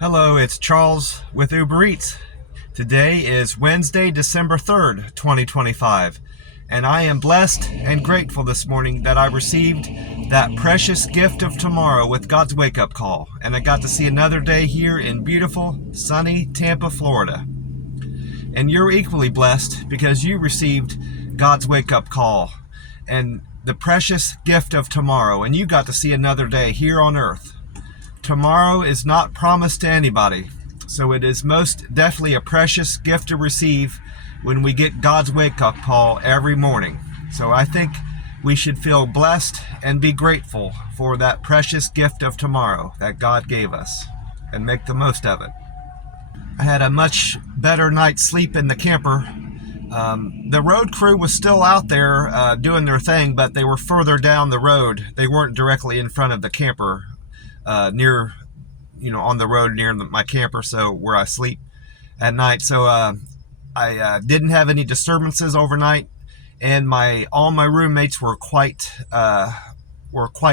Hello, it's Charles with Uber Eats. Today is Wednesday, December 3rd, 2025, and I am blessed and grateful this morning that I received that precious gift of tomorrow with God's wake-up call, and I got to see another day here in beautiful, sunny Tampa, Florida. And you're equally blessed because you received God's wake-up call and the precious gift of tomorrow, and you got to see another day here on earth. Tomorrow is not promised to anybody, so it is most definitely a precious gift to receive when we get God's wake-up call every morning. So I think we should feel blessed and be grateful for that precious gift of tomorrow that God gave us and make the most of it. I had a much better night's sleep in the camper. The road crew was still out there doing their thing, but they were further down the road. They weren't directly in front of the camper. Near, on the road near my camper, so where I sleep at night. So I didn't have any disturbances overnight, and all my roommates were quite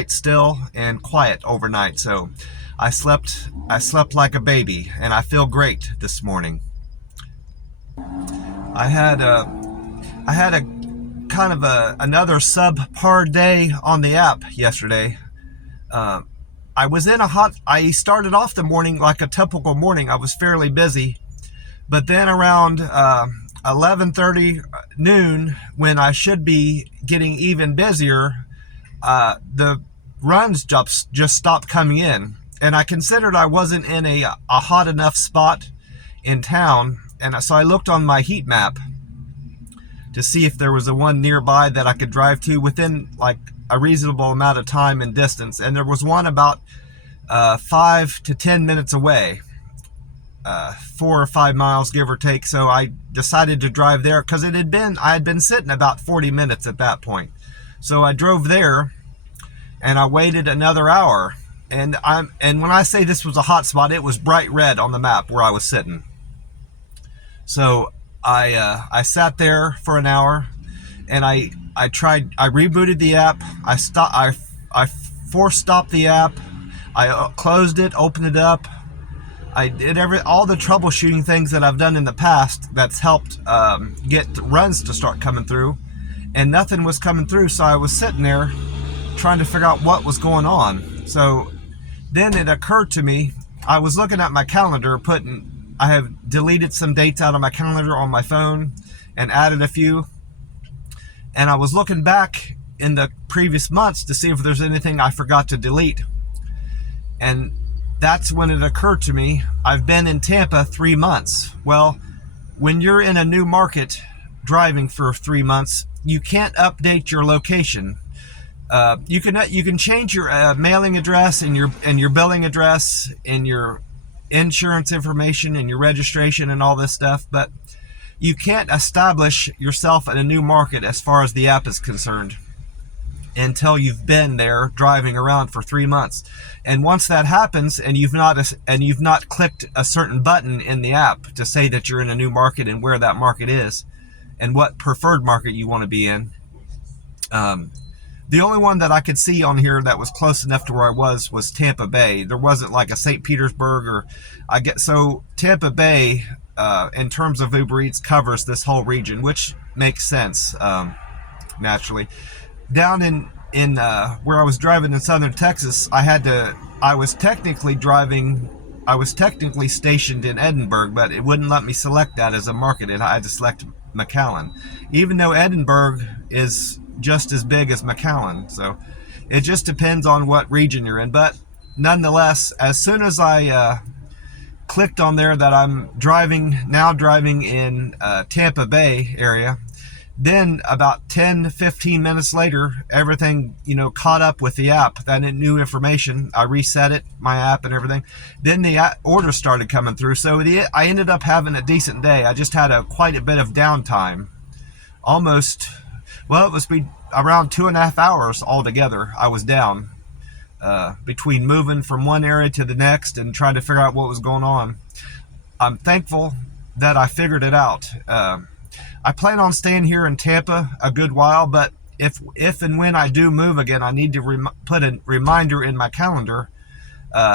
still and quiet overnight. So I slept like a baby, and I feel great this morning. I had a kind of another subpar day on the app yesterday. I started off the morning like a typical morning. I was fairly busy, but then around 11:30 noon, when I should be getting even busier, the runs just stopped coming in, and I considered I wasn't in a hot enough spot in town, and so I looked on my heat map to see if there was a one nearby that I could drive to within like a reasonable amount of time and distance, and there was one about 5 to 10 minutes away, 4 or 5 miles give or take. So I decided to drive there because I had been sitting about 40 minutes at that point. So I drove there and I waited another hour, and when I say this was a hot spot, it was bright red on the map where I was sitting. So I sat there for an hour, and I rebooted the app. I force stopped the app. I closed it, opened it up. I did all the troubleshooting things that I've done in the past that's helped get runs to start coming through, and nothing was coming through. So I was sitting there trying to figure out what was going on. So then it occurred to me, I was looking at my calendar, I have deleted some dates out of my calendar on my phone and added a few. And I was looking back in the previous months to see if there's anything I forgot to delete. And that's when it occurred to me, I've been in Tampa 3 months. Well, when you're in a new market driving for 3 months, you can't update your location. You can change your mailing address and your billing address and your insurance information and your registration and all this stuff, but you can't establish yourself in a new market as far as the app is concerned until you've been there driving around for 3 months. And once that happens, and you've not clicked a certain button in the app to say that you're in a new market and where that market is and what preferred market you want to be in, the only one that I could see on here that was close enough to where I was Tampa Bay. There wasn't like a St. Petersburg so Tampa Bay, in terms of Uber Eats, covers this whole region, which makes sense, naturally. Down in where I was driving in southern Texas, I was technically stationed in Edinburgh, but it wouldn't let me select that as a market. I had to select McAllen, even though Edinburgh is just as big as McAllen. So it just depends on what region you're in. But nonetheless, as soon as I clicked on there that I'm driving in Tampa Bay area, then about 10-15 minutes later, everything caught up with the app. That new information, I reset it, my app and everything. Then the orders started coming through. So I ended up having a decent day. I just had quite a bit of downtime. It was around 2.5 hours altogether. I was down between moving from one area to the next and trying to figure out what was going on. I'm thankful that I figured it out. I plan on staying here in Tampa a good while, but if and when I do move again, I need to put a reminder in my calendar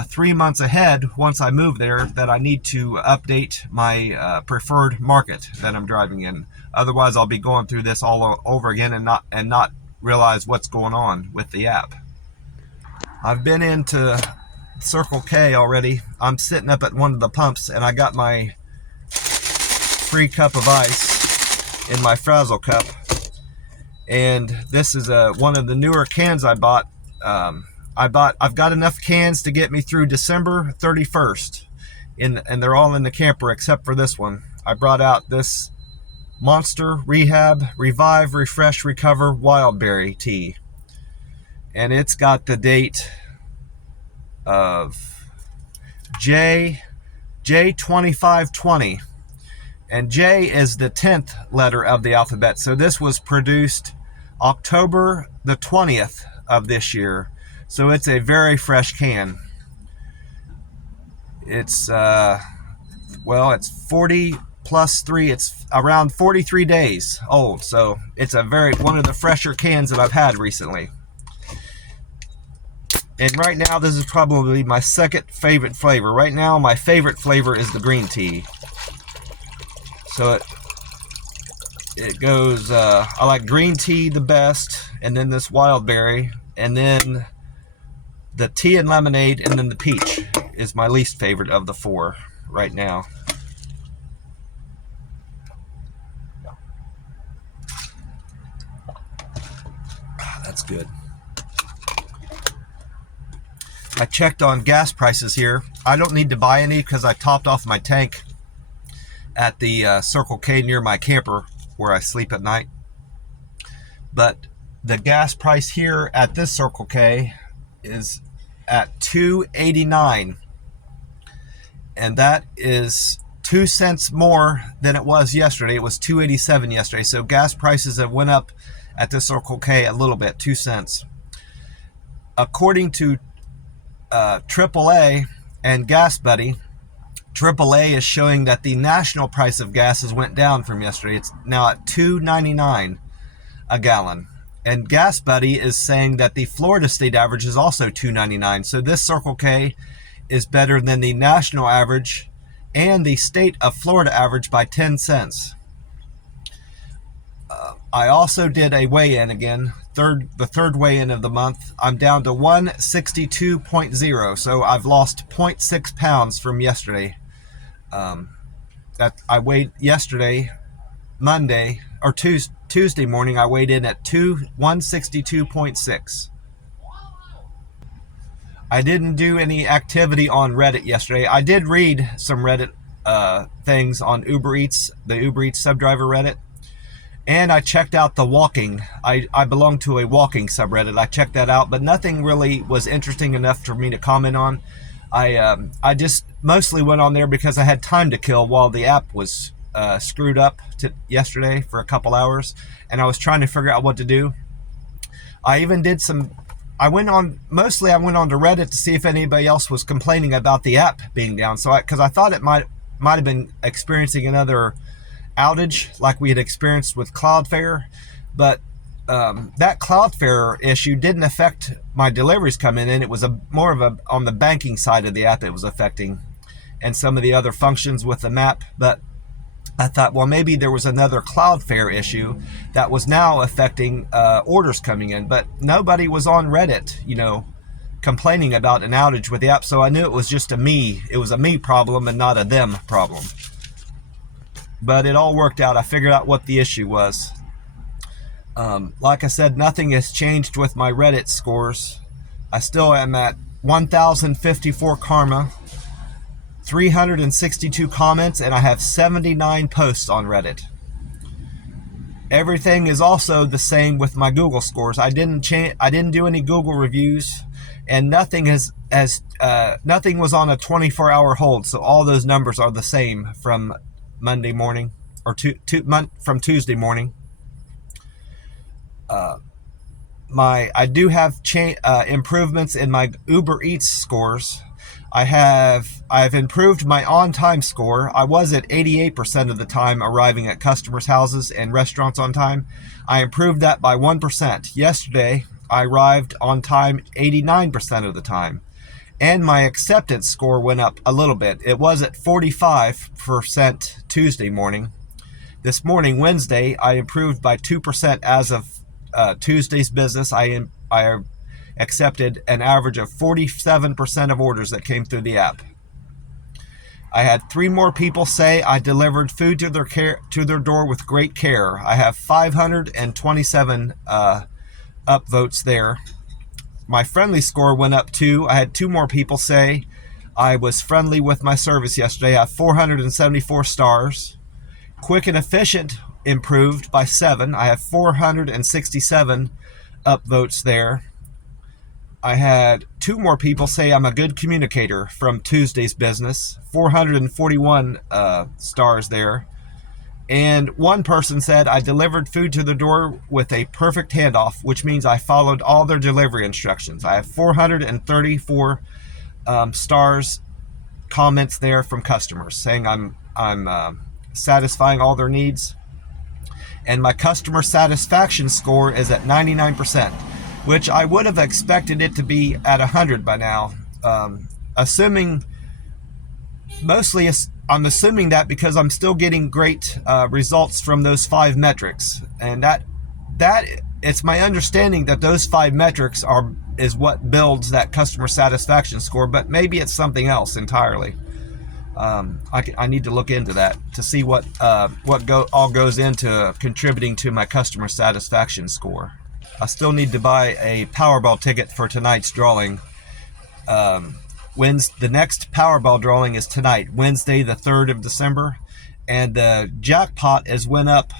3 months ahead once I move there that I need to update my preferred market that I'm driving in. Otherwise, I'll be going through this all over again and not realize what's going on with the app. I've been into Circle K already. I'm sitting up at one of the pumps and I got my free cup of ice in my Frazzle cup. And this is one of the newer cans I bought. I've got enough cans to get me through December 31st, and they're all in the camper except for this one. I brought out this Monster Rehab Revive Refresh Recover Wildberry tea, and it's got the date of J2520, and J is the 10th letter of the alphabet. So this was produced October the 20th of this year. So it's a very fresh can. It's it's 40 plus 3. It's around 43 days old. So it's one of the fresher cans that I've had recently. And right now, this is probably my second favorite flavor. Right now, my favorite flavor is the green tea. So it goes, I like green tea the best, and then this wildberry, and then the tea and lemonade, and then the peach is my least favorite of the four right now. That's good. I checked on gas prices here. I don't need to buy any because I topped off my tank at the Circle K near my camper where I sleep at night. But the gas price here at this Circle K is at $2.89, and that is 2 cents more than it was yesterday. It was $2.87 yesterday. So gas prices have went up at this Circle K a little bit, 2 cents. According to AAA and Gas Buddy, AAA is showing that the national price of gas has went down from yesterday. It's now at $2.99 a gallon. And Gas Buddy is saying that the Florida state average is also $2.99. So this Circle K is better than the national average and the state of Florida average by 10 cents. I also did a weigh-in again, the third weigh-in of the month. I'm down to 162.0, so I've lost 0.6 pounds from yesterday. That I weighed yesterday, Monday, or Tuesday morning, I weighed in at 162.6. I didn't do any activity on Reddit yesterday. I did read some Reddit things on Uber Eats, the Uber Eats subdriver Reddit. And I checked out the walking. I belong to a walking subreddit. I checked that out, but nothing really was interesting enough for me to comment on. I just mostly went on there because I had time to kill while the app was screwed up yesterday for a couple hours, and I was trying to figure out what to do. I even did I went on to Reddit to see if anybody else was complaining about the app being down. So because I thought it might have been experiencing another outage like we had experienced with Cloudflare, but that Cloudflare issue didn't affect my deliveries coming in. It was more of on the banking side of the app it was affecting, and some of the other functions with the map. But I thought, well, maybe there was another Cloudflare issue that was now affecting orders coming in, but nobody was on Reddit, complaining about an outage with the app. So I knew it was just a me problem and not a them problem. But it all worked out. I figured out what the issue was. Like I said, nothing has changed with my Reddit scores. I still am at 1,054 karma, 362 comments, and I have 79 posts on Reddit. Everything is also the same with my Google scores. I didn't do any Google reviews, and nothing was on a 24-hour hold. So all those numbers are the same from Monday morning, or from Tuesday morning. I do have improvements in my Uber Eats scores. I've improved my on-time score. I was at 88% of the time arriving at customers' houses and restaurants on time. I improved that by 1%. Yesterday, I arrived on time 89% of the time. And my acceptance score went up a little bit. It was at 45% Tuesday morning. This morning, Wednesday, I improved by 2% as of Tuesday's business. I accepted an average of 47% of orders that came through the app. I had 3 more people say I delivered food to their door with great care. I have 527 upvotes there. My friendly score went up too. I had 2 more people say I was friendly with my service yesterday. I have 474 stars. Quick and efficient improved by 7. I have 467 upvotes there. I had 2 more people say I'm a good communicator from Tuesday's business. 441 stars there. And 1 person said I delivered food to the door with a perfect handoff, which means I followed all their delivery instructions. I have 434 stars, comments there from customers saying I'm satisfying all their needs. And my customer satisfaction score is at 99%, which I would have expected it to be at 100 by now. I'm assuming that because I'm still getting great results from those 5 metrics, and that it's my understanding that those 5 metrics is what builds that customer satisfaction score, but maybe it's something else entirely. I need to look into that to see what all goes into contributing to my customer satisfaction score. I still need to buy a Powerball ticket for tonight's drawing. The next Powerball drawing is tonight, Wednesday, the 3rd of December, and the jackpot went up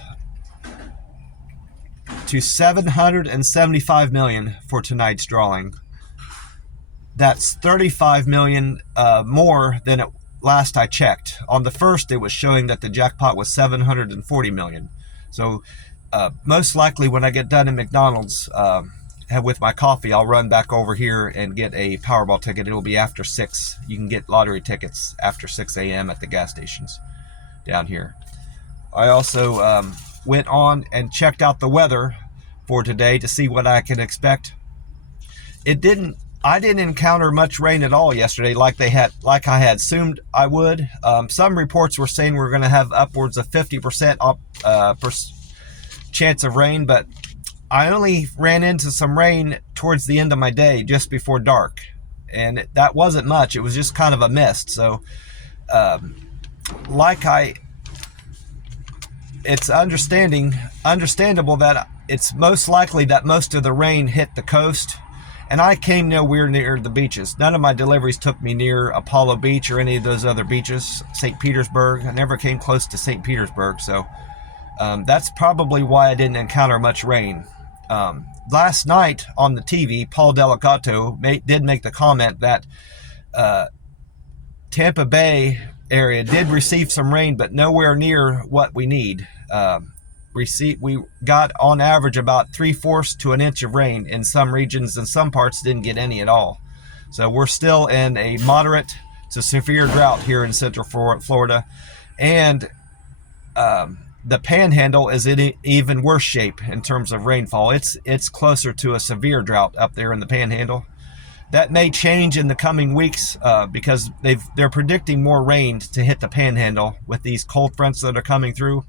to $775 million for tonight's drawing. That's $35 million more than last I checked. On the 1st, it was showing that the jackpot was $740 million. So most likely when I get done in McDonald's with my coffee, I'll run back over here and get a Powerball ticket. It'll be after 6. You can get lottery tickets after 6 a.m. at the gas stations down here. I also went on and checked out the weather for today to see what I can expect. I didn't encounter much rain at all yesterday like I had assumed I would. Some reports were saying we're going to have upwards of 50% chance of rain, but I only ran into some rain towards the end of my day, just before dark, and that wasn't much. It was just kind of a mist. So it's understandable that it's most likely that most of the rain hit the coast, and I came nowhere near the beaches. None of my deliveries took me near Apollo Beach or any of those other beaches. St. Petersburg, I never came close to St. Petersburg, so that's probably why I didn't encounter much rain. Last night on the TV, Paul Delicato did make the comment that Tampa Bay area did receive some rain, but nowhere near what we need. We got on average about 3/4 to an inch of rain in some regions, and some parts didn't get any at all. So we're still in a moderate to severe drought here in Central Florida, and the Panhandle is in even worse shape in terms of rainfall. It's closer to a severe drought up there in the Panhandle. That may change in the coming weeks because they're predicting more rain to hit the Panhandle with these cold fronts that are coming through.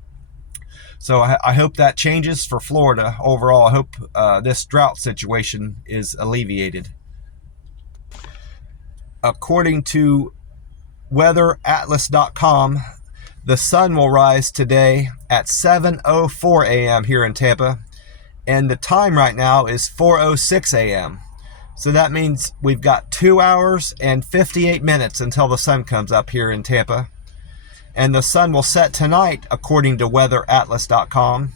So I hope that changes for Florida overall. I hope this drought situation is alleviated. According to weatheratlas.com, the sun will rise today at 7:04 a.m. here in Tampa, and the time right now is 4:06 a.m. So that means we've got 2 hours and 58 minutes until the sun comes up here in Tampa. And the sun will set tonight, according to weatheratlas.com.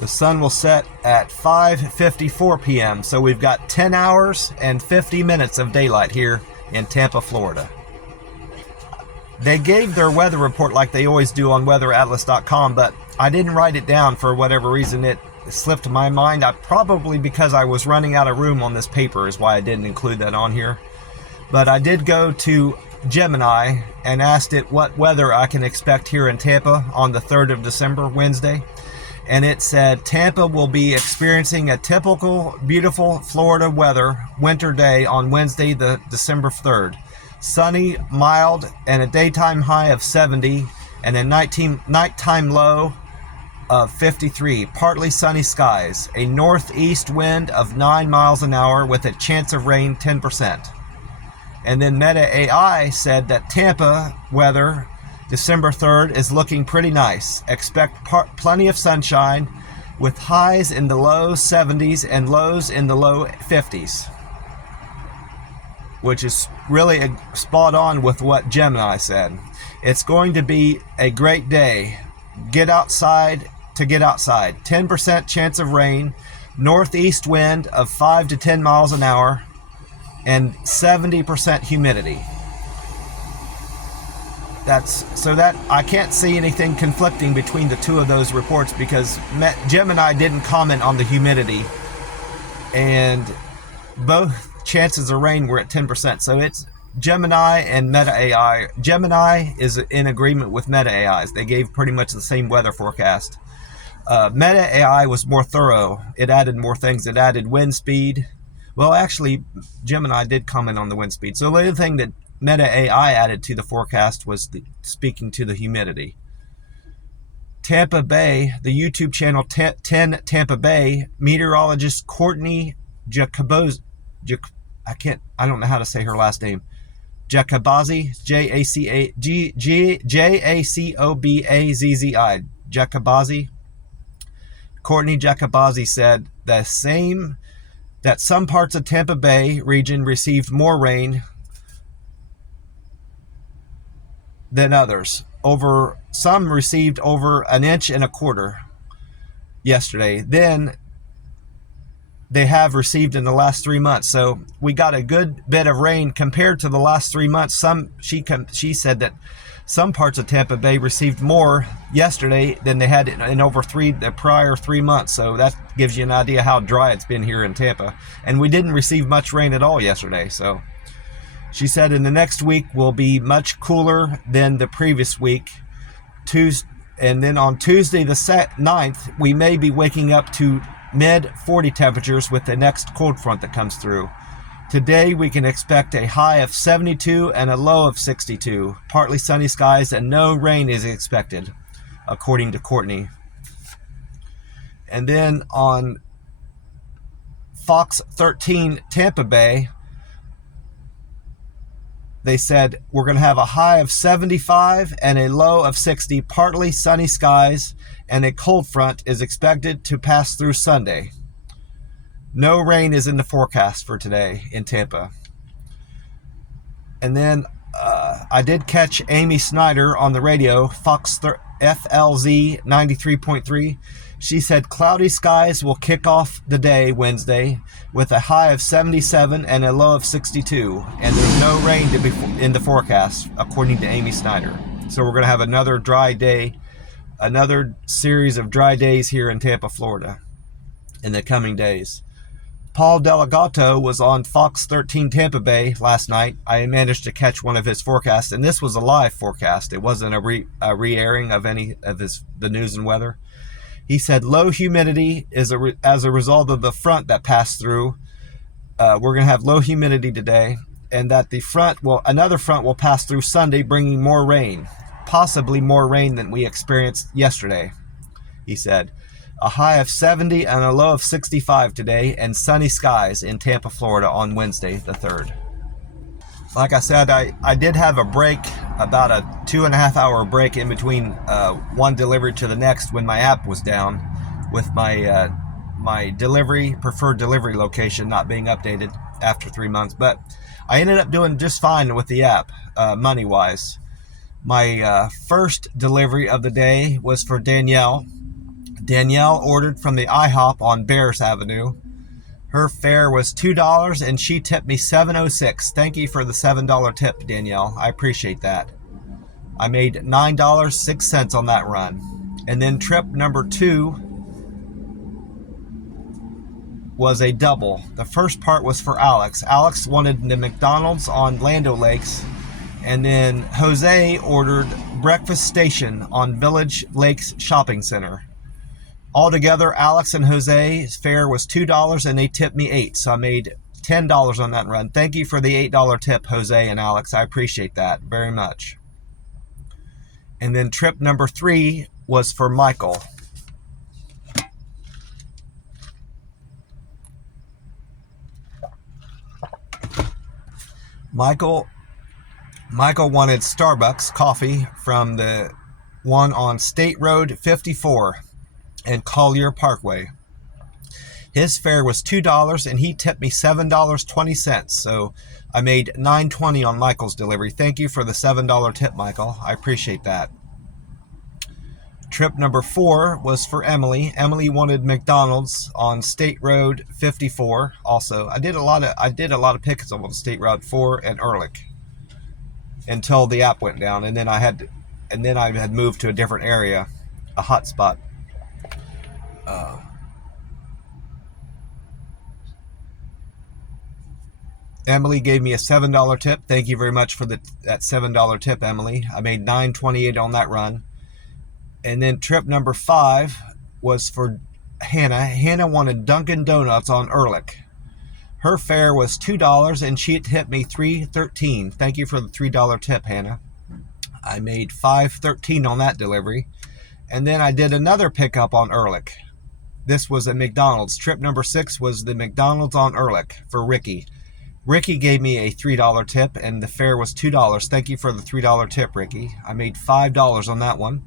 The sun will set at 5:54 p.m. So we've got 10 hours and 50 minutes of daylight here in Tampa, Florida. They gave their weather report like they always do on weatheratlas.com, but I didn't write it down for whatever reason. It slipped my mind. Probably because I was running out of room on this paper is why I didn't include that on here. But I did go to Gemini and asked it what weather I can expect here in Tampa on the 3rd of December, Wednesday. and it said Tampa will be experiencing a typical beautiful Florida weather winter day on Wednesday, the December 3rd. Sunny, mild, and a daytime high of 70 and a nighttime low of 53. Partly sunny skies. A northeast wind of 9 miles an hour with a chance of rain 10%. And then Meta AI said that Tampa weather December 3rd is looking pretty nice. Expect plenty of sunshine with highs in the low 70s and lows in the low 50s. Which is really spot on with what Gemini said. It's going to be a great day. Get outside to get outside. 10% chance of rain, northeast wind of 5 to 10 miles an hour, and 70% humidity. That I can't see anything conflicting between the two of those reports, because Gemini didn't comment on the humidity, and both chances of rain were at 10%. So it's Gemini and Meta AI. Gemini is in agreement with Meta AIs. They gave pretty much the same weather forecast. Meta AI was more thorough. It added more things. It added wind speed. Well, actually, Gemini did comment on the wind speed. So the other thing that Meta AI added to the forecast was speaking to the humidity. Tampa Bay, the YouTube channel 10 Tampa Bay, meteorologist Courtney Jacoboz, I don't know how to say her last name. Jacobazzi, Jacobazzi, Jacobazzi. Courtney Jacobazzi said that some parts of Tampa Bay region received more rain than others. Some received over 1.25 inches yesterday. Then they have received in the last 3 months. So we got a good bit of rain compared to the last 3 months. She said that some parts of Tampa Bay received more yesterday than they had in the prior 3 months. So that gives you an idea how dry it's been here in Tampa. And we didn't receive much rain at all yesterday. So she said in the next week will be much cooler than the previous week. And then on Tuesday the 9th, we may be waking up to mid-40 temperatures with the next cold front that comes through. Today we can expect a high of 72 and a low of 62. Partly sunny skies and no rain is expected, according to Courtney. And then on Fox 13 Tampa Bay, they said we're going to have a high of 75 and a low of 60, partly sunny skies, and a cold front is expected to pass through Sunday. No rain is in the forecast for today in Tampa. And then I did catch Amy Snyder on the radio, Fox FLZ 93.3. She said cloudy skies will kick off the day Wednesday with a high of 77 and a low of 62. And there's no rain to be in the forecast, according to Amy Snyder. So we're going to have another dry day, another series of dry days here in Tampa, Florida in the coming days. Paul Delegato was on Fox 13 Tampa Bay last night. I managed to catch one of his forecasts, and this was a live forecast. It wasn't a re-airing of any of the news and weather. He said low humidity is as a result of the front that passed through. We're going to have low humidity today, and that another front will pass through Sunday, bringing more rain, possibly more rain than we experienced yesterday, he said. A high of 70 and a low of 65 today, and sunny skies in Tampa, Florida on Wednesday, the 3rd. Like I said, I did have a break, about a 2.5 hour break in between one delivery to the next when my app was down, with my preferred delivery location not being updated after 3 months. But I ended up doing just fine with the app, money-wise. My first delivery of the day was for Danielle. Danielle ordered from the IHOP on Bears Avenue. Her fare was $2 and she tipped me $7.06. Thank you for the $7 tip, Danielle. I appreciate that. I made $9.06 on that run. And then trip number 2 was a double. The first part was for Alex. Alex wanted the McDonald's on Lando Lakes. And then Jose ordered Breakfast Station on Village Lakes Shopping Center. Altogether, Alex and Jose's fare was $2 and they tipped me $8. So I made $10 on that run. Thank you for the $8 tip, Jose and Alex. I appreciate that very much. And then trip number 3 was for Michael. Michael wanted Starbucks coffee from the one on State Road 54 and Collier Parkway. His fare was $2 and he tipped me $7.20. So I made $9.20 on Michael's delivery. Thank you for the $7 tip, Michael. I appreciate that. Trip number 4 was for Emily. Emily wanted McDonald's on State Road 54. Also, I did a lot of pickups on State Road 4 and Ehrlich until the app went down, and then I had moved to a different area, a hot spot. Emily gave me a $7 tip. Thank you very much for that $7 tip, Emily. I made $9.28 on that run. And then trip number 5 was for Hannah. Hannah wanted Dunkin' Donuts on Ehrlich. Her fare was $2 and she tipped me $3.13. Thank you for the $3 tip, Hannah. I made $5.13 on that delivery. And then I did another pickup on Ehrlich. This was a McDonald's. Trip number 6 was the McDonald's on Ehrlich for Ricky. Ricky gave me a $3 tip and the fare was $2. Thank you for the $3 tip, Ricky. I made $5 on that one.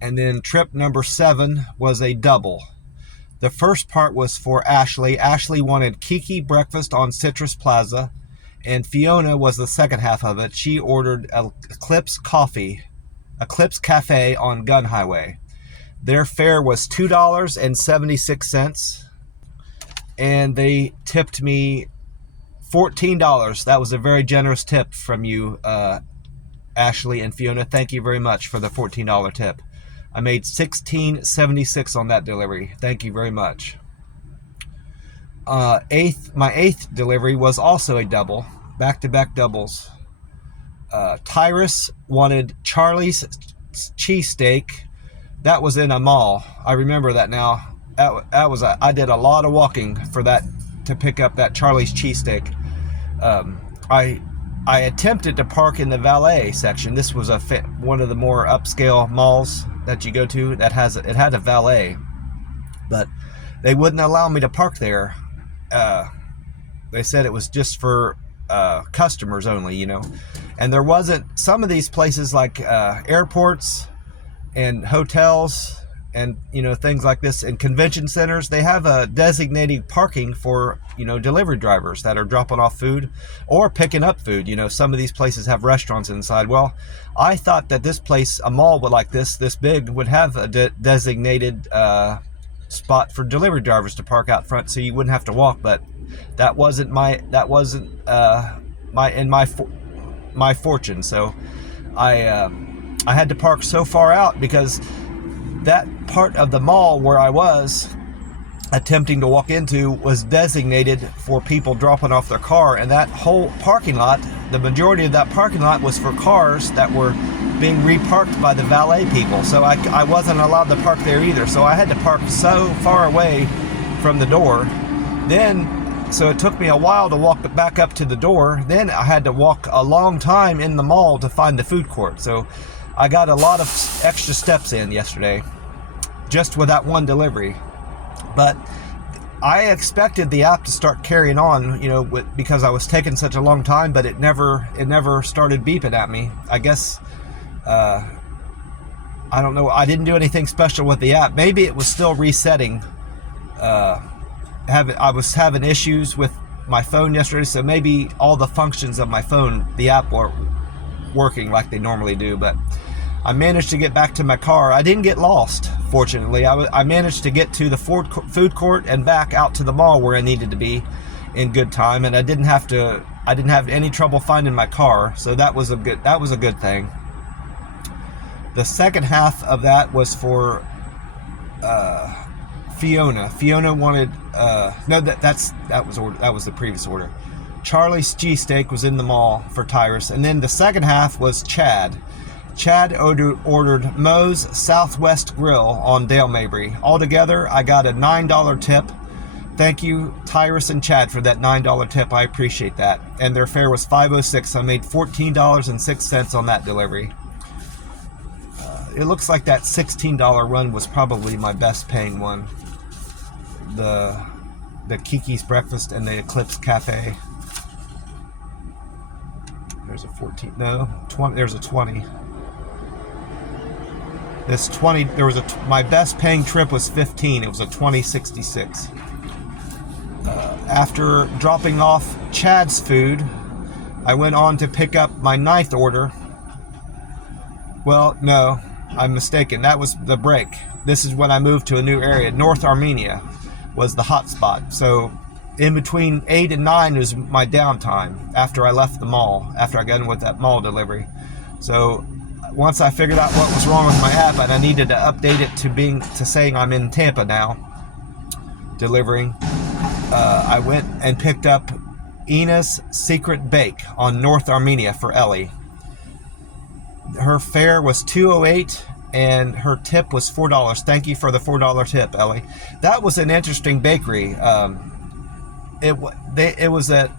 And then trip number 7 was a double. The first part was for Ashley. Ashley wanted Kiki breakfast on Citrus Plaza, and Fiona was the second half of it. She ordered Eclipse Cafe on Gun Highway. Their fare was $2.76, and they tipped me $14. That was a very generous tip from you, Ashley and Fiona. Thank you very much for the $14 tip. I made $16.76 on that delivery. Thank you very much. My 8th delivery was also a double, back-to-back doubles. Tyrus wanted Charlie's cheesesteak. That was in a mall. I remember that now. I did a lot of walking for that to pick up that Charlie's cheesesteak. I attempted to park in the valet section. This was one of the more upscale malls that you go to that had a valet, but they wouldn't allow me to park there. They said it was just for customers only, you know. And there wasn't, some of these places like airports and hotels and, you know, things like this, and convention centers, they have a designated parking for, you know, delivery drivers that are dropping off food or picking up food. You know, some of these places have restaurants inside. Well, I thought that this place, a mall would like this big, would have a designated spot for delivery drivers to park out front, so you wouldn't have to walk. But that wasn't my fortune. So I had to park so far out because that part of the mall where I was attempting to walk into was designated for people dropping off their car, and that whole parking lot, the majority of that parking lot was for cars that were being reparked by the valet people. So I wasn't allowed to park there either. So I had to park so far away from the door. So it took me a while to walk back up to the door. Then I had to walk a long time in the mall to find the food court. So I got a lot of extra steps in yesterday just with that one delivery. But I expected the app to start carrying on, you know, because I was taking such a long time, but it never started beeping at me. I guess, I don't know. I didn't do anything special with the app. Maybe it was still resetting. I was having issues with my phone yesterday, so maybe all the functions of my phone, the app, weren't working like they normally do. But I managed to get back to my car. I didn't get lost, fortunately. I managed to get to the food court and back out to the mall where I needed to be in good time, and I didn't have any trouble finding my car. So that was a good thing. The second half of that was for Fiona. Fiona wanted that was the previous order. Charlie's cheesesteak was in the mall for Tyrus, and then the second half was Chad. Chad ordered Moe's Southwest Grill on Dale Mabry. Altogether, I got a $9 tip. Thank you, Tyrus and Chad, for that $9 tip. I appreciate that. And their fare was $5.06. I made $14.06 on that delivery. It looks like that $16 run was probably my best paying one. The Kiki's Breakfast and the Eclipse Cafe. There's a 14. No, 20. There's a 20. This 20. There was my best paying trip was 15. It was a 20.66. After dropping off Chad's food, I went on to pick up my 9th order. Well, no, I'm mistaken. That was the break. This is when I moved to a new area. North Armenia was the hot spot. So in between 8 and 9 was my downtime after I left the mall, after I got in with that mall delivery. So once I figured out what was wrong with my app and I needed to update it to saying I'm in Tampa now, delivering, I went and picked up Ina's Secret Bake on North Armenia for Ellie. Her fare was $2.08 and her tip was $4. Thank you for the $4 tip, Ellie. That was an interesting bakery. It was an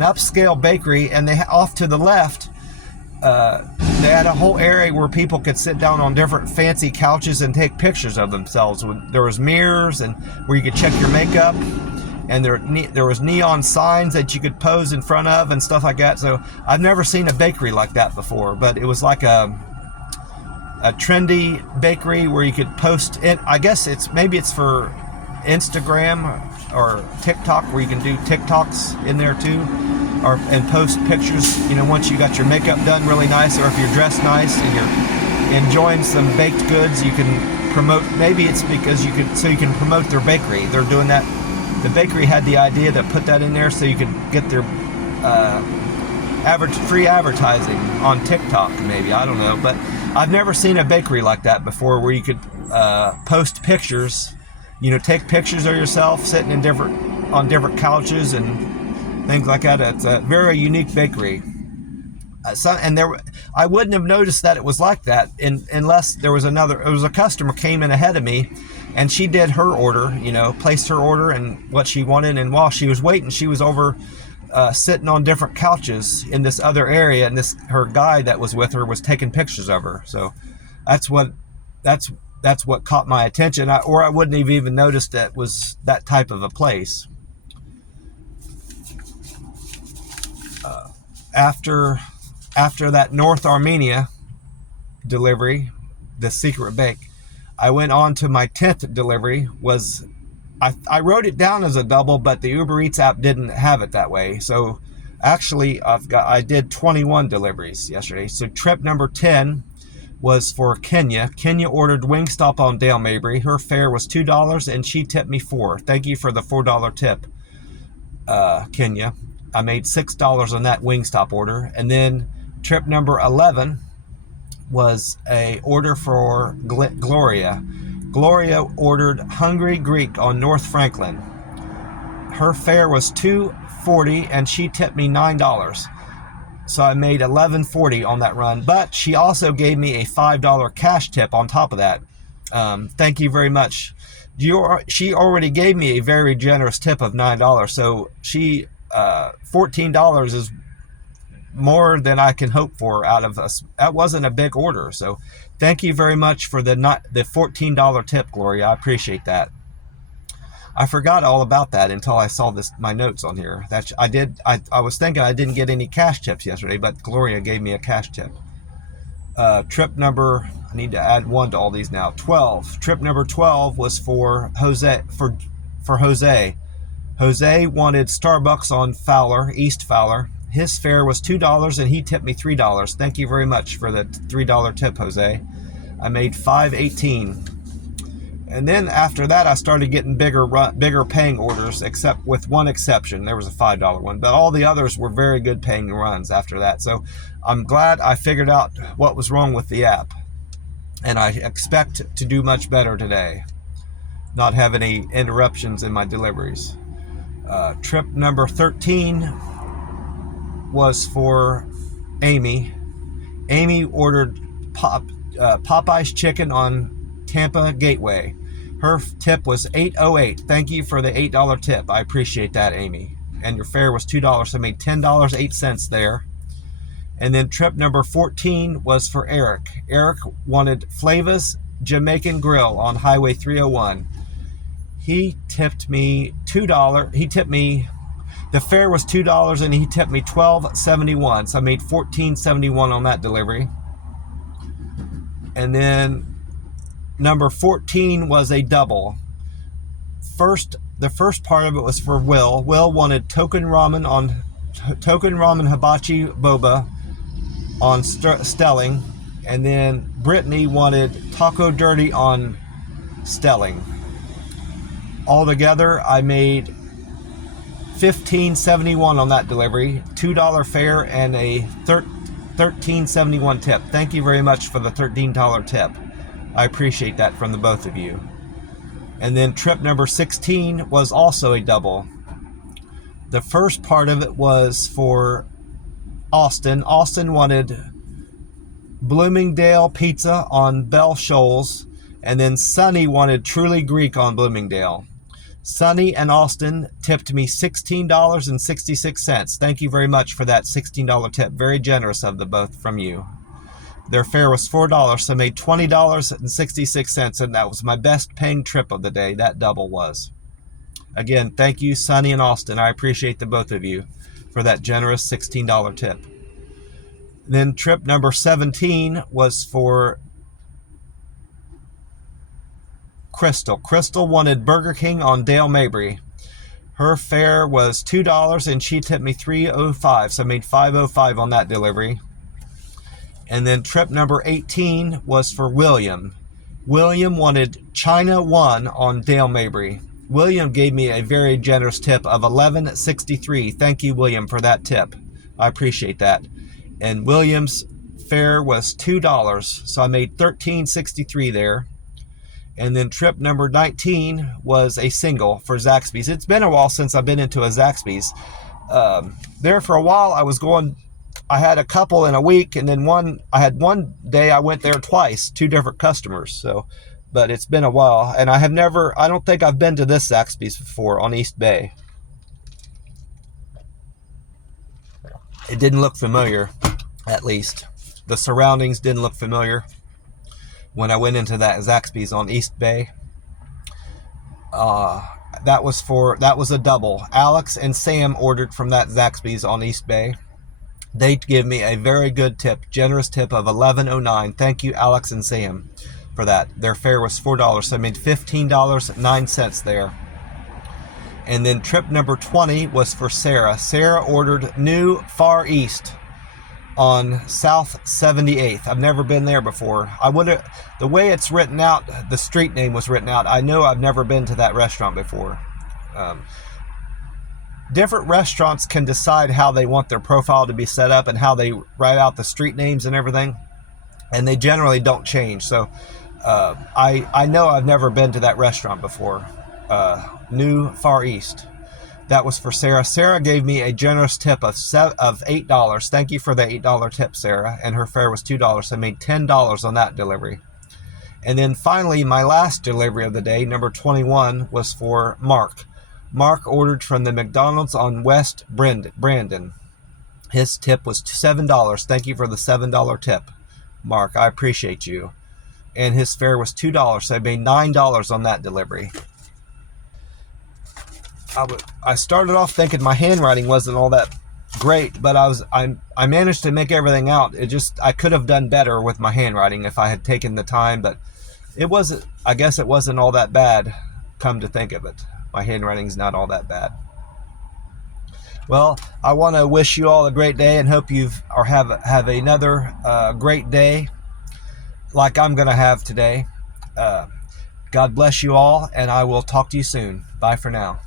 upscale bakery, and they off to the left, they had a whole area where people could sit down on different fancy couches and take pictures of themselves. There was mirrors and where you could check your makeup, and there was neon signs that you could pose in front of and stuff like that. So I've never seen a bakery like that before, but it was like a trendy bakery where you could post it. I guess maybe it's for Instagram or TikTok, where you can do TikToks in there too, and post pictures, once you got your makeup done really nice, or if you're dressed nice and you're enjoying some baked goods, you can promote. Maybe it's because you can promote their bakery. They're doing that. The bakery had the idea to put that in there so you could get their free advertising on TikTok, maybe. I don't know, but I've never seen a bakery like that before, where you could post pictures, take pictures of yourself sitting on different couches and things like that. It's a very unique bakery. I wouldn't have noticed that it was like that unless there was a customer came in ahead of me, and she did her order, placed her order and what she wanted, and while she was waiting, she was over sitting on different couches in this other area, and her guy that was with her was taking pictures of her. So that's what caught my attention, or I wouldn't have even noticed that was that type of a place. After that North Armenia delivery, the Secret Bake, I went on to my 10th delivery. I wrote it down as a double, but the Uber Eats app didn't have it that way. So actually, I did 21 deliveries yesterday. So trip number 10 was for Kenya. Kenya ordered Wingstop on Dale Mabry. Her fare was $2 and she tipped me $4. Thank you for the $4 tip, Kenya. I made $6 on that Wingstop order. And then trip number 11 was a order for Gloria. Gloria ordered Hungry Greek on North Franklin. Her fare was $2.40 and she tipped me $9. So I made $11.40 on that run, but she also gave me a $5 cash tip on top of that. Thank you very much. She already gave me a very generous tip of $9, so she $14 is more than I can hope for out of us. That wasn't a big order, so thank you very much for the $14 tip, Gloria. I appreciate that. I forgot all about that until I saw my notes on here. I was thinking I didn't get any cash tips yesterday, but Gloria gave me a cash tip. Trip number, I need to add one to all these now. 12. Trip number 12 was for Jose. For Jose. Jose wanted Starbucks on East Fowler. His fare was $2 and he tipped me $3. Thank you very much for the $3 tip, Jose. I made $5.18. And then after that, I started getting bigger paying orders, except with one exception. There was a $5 one, but all the others were very good paying runs after that. So I'm glad I figured out what was wrong with the app. And I expect to do much better today, not have any interruptions in my deliveries. Trip number 13 was for Amy. Amy ordered Popeye's Chicken on Tampa Gateway. Her tip was $8.08. Thank you for the $8 tip. I appreciate that, Amy. And your fare was $2, so I made $10.08 there. And then trip number 14 was for Eric. Eric wanted Flava's Jamaican Grill on Highway 301. He tipped me $2. He tipped me, the fare was $2 and he tipped me $12.71. So I made $14.71 on that delivery. And then number 14 was a double. The first part of it was for Will. Will wanted Token Ramen Hibachi Boba on Stelling, and then Brittany wanted Taco Dirty on Stelling. Altogether, I made $15.71 on that delivery, $2 fare, and a $13.71 tip. Thank you very much for the $13 tip. I appreciate that from the both of you. And then trip number 16 was also a double. The first part of it was for Austin. Austin wanted Bloomingdale Pizza on Bell Shoals, and then Sunny wanted Truly Greek on Bloomingdale. Sunny and Austin tipped me $16.66. Thank you very much for that $16 tip. Very generous of the both from you. Their fare was $4, so I made $20.66, and that was my best paying trip of the day. That double was. Again, thank you, Sunny and Austin. I appreciate the both of you for that generous $16 tip. Then trip number 17 was for Crystal. Crystal wanted Burger King on Dale Mabry. Her fare was $2 and she tipped me $3.05, so I made $5.05 on that delivery. And then trip number 18 was for William. William wanted China One on Dale Mabry. William gave me a very generous tip of $11.63. Thank you, William, for that tip. I appreciate that. And William's fare was $2, so I made $13.63 there. And then trip number 19 was a single for Zaxby's. It's been a while since I've been into a Zaxby's. There for a while I had a couple in a week, and then I had one day I went there twice, 2 different customers. So, but it's been a while, and I don't think I've been to this Zaxby's before on East Bay. It didn't look familiar, at least. The surroundings didn't look familiar when I went into that Zaxby's on East Bay. That was a double. Alex and Sam ordered from that Zaxby's on East Bay. They give me a very good tip, generous tip of $11.09. Thank you, Alex and Sam, for that. Their fare was $4, so I made $15.09 there. And then trip number 20 was for Sarah. Sarah ordered New Far East on South 78th. I've never been there before. The way it's written out, the street name was written out, I know I've never been to that restaurant before. Different restaurants can decide how they want their profile to be set up and how they write out the street names and everything, and they generally don't change. So I know I've never been to that restaurant before. New Far East. That was for Sarah. Sarah gave me a generous tip of $8. Thank you for the $8 tip, Sarah. And her fare was $2, so I made $10 on that delivery. And then finally, my last delivery of the day, number 21, was for Mark. Mark ordered from the McDonald's on West Brandon. His tip was $7. Thank you for the $7 tip, Mark. I appreciate you. And his fare was $2, so I made $9 on that delivery. I started off thinking my handwriting wasn't all that great, but I managed to make everything out. I could have done better with my handwriting if I had taken the time, but I guess it wasn't all that bad, come to think of it. My handwriting's not all that bad. Well, I want to wish you all a great day and hope have another great day like I'm going to have today. God bless you all, and I will talk to you soon. Bye for now.